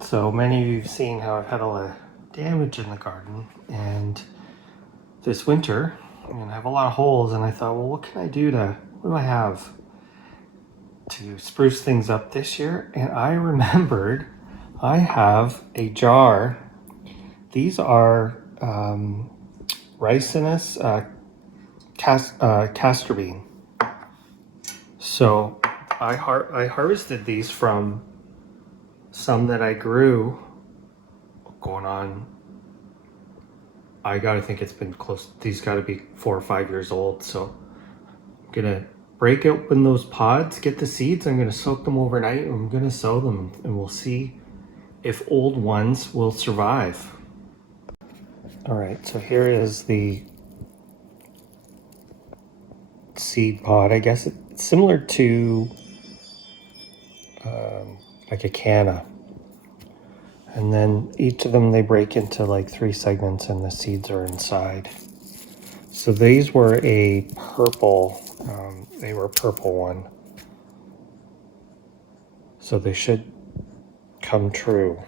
So many of you have seen how I've had a lot of damage in the garden, and this winter I'm gonna have a lot of holes, and I thought, well, what do I have to spruce things up this year? And I remembered I have a jar. These are Ricinus Castor bean. So I harvested these from some that I grew going on, I gotta think it's been close, these gotta be 4 or 5 years old. So I'm gonna break open those pods, get the seeds, I'm gonna soak them overnight, and I'm gonna sow them, and we'll see if old ones will survive. All right, so here is the seed pod. I guess it's similar to like a canna. And then each of them, they break into like 3 segments, and the seeds are inside. So these were a purple, they were a purple one. So they should come true.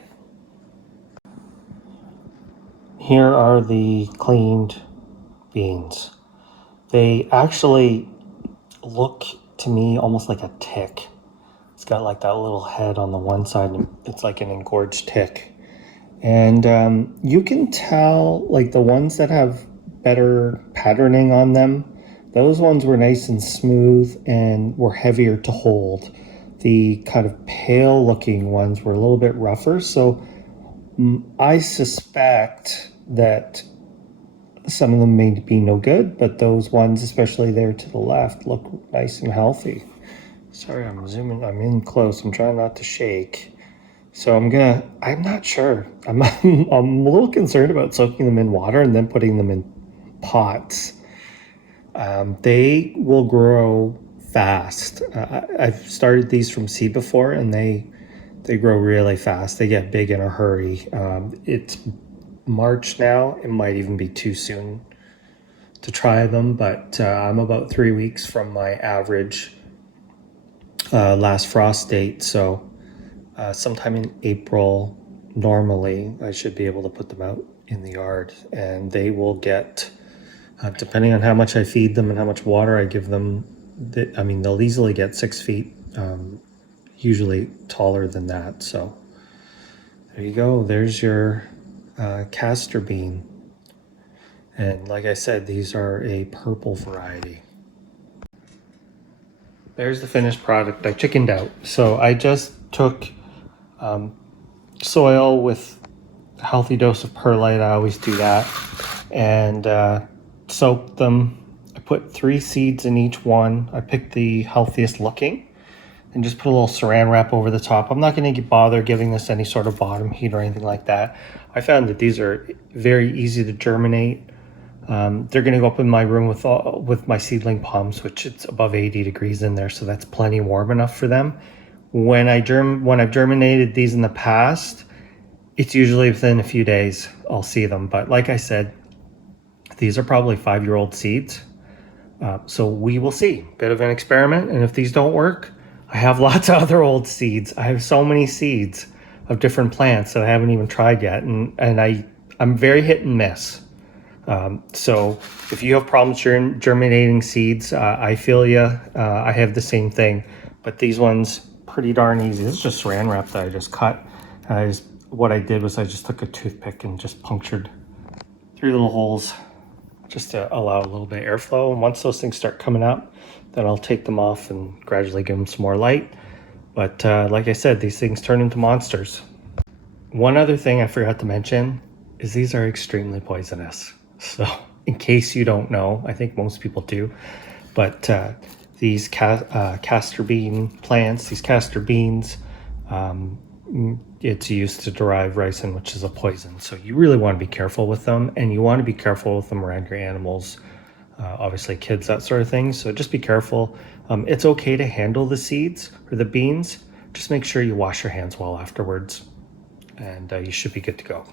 Here are the cleaned beans. They actually look to me almost like a tick. It's got like that little head on the one side, and it's like an engorged tick. And you can tell, like the ones that have better patterning on them, those ones were nice and smooth and were heavier to hold. The kind of pale looking ones were a little bit rougher. So I suspect that some of them may be no good, but those ones, especially there to the left, look nice and healthy. Sorry, I'm in close. I'm trying not to shake. So I'm not sure. I'm a little concerned about soaking them in water and then putting them in pots. They will grow fast. I've started these from seed before, and they grow really fast. They get big in a hurry. It's March now. It might even be too soon to try them, but I'm about 3 weeks from my average last frost date. So sometime in April, normally, I should be able to put them out in the yard, and they will get, depending on how much I feed them and how much water I give them, they'll easily get 6 feet, usually taller than that. So there you go. There's your castor bean. And like I said, these are a purple variety. There's the finished product. I chickened out. So I just took soil with a healthy dose of perlite. I always do that. And soaked them. I put 3 seeds in each one. I picked the healthiest looking and just put a little saran wrap over the top. I'm not going to bother giving this any sort of bottom heat or anything like that. I found that these are very easy to germinate. They're going to go up in my room with my seedling palms, which it's above 80 degrees in there, so that's plenty warm enough for them. When I've germinated these in the past, it's usually within a few days I'll see them. But like I said, these are probably 5-year-old seeds. So we will see. Bit of an experiment, and if these don't work, I have lots of other old seeds. I have so many seeds of different plants that I haven't even tried yet, and I'm very hit and miss. So if you have problems germinating seeds, I feel you. I have the same thing, but these ones pretty darn easy. This is just saran wrap that I just cut. What I did was I just took a toothpick and just punctured 3 little holes just to allow a little bit of airflow. And once those things start coming up, then I'll take them off and gradually give them some more light. But like I said, these things turn into monsters. One other thing I forgot to mention is these are extremely poisonous. So in case you don't know, I think most people do, but these castor bean plants, these castor beans, it's used to derive ricin, which is a poison. So you really want to be careful with them, and you want to be careful with them around your animals, obviously kids, that sort of thing. So just be careful. It's okay to handle the seeds or the beans. Just make sure you wash your hands well afterwards, and you should be good to go.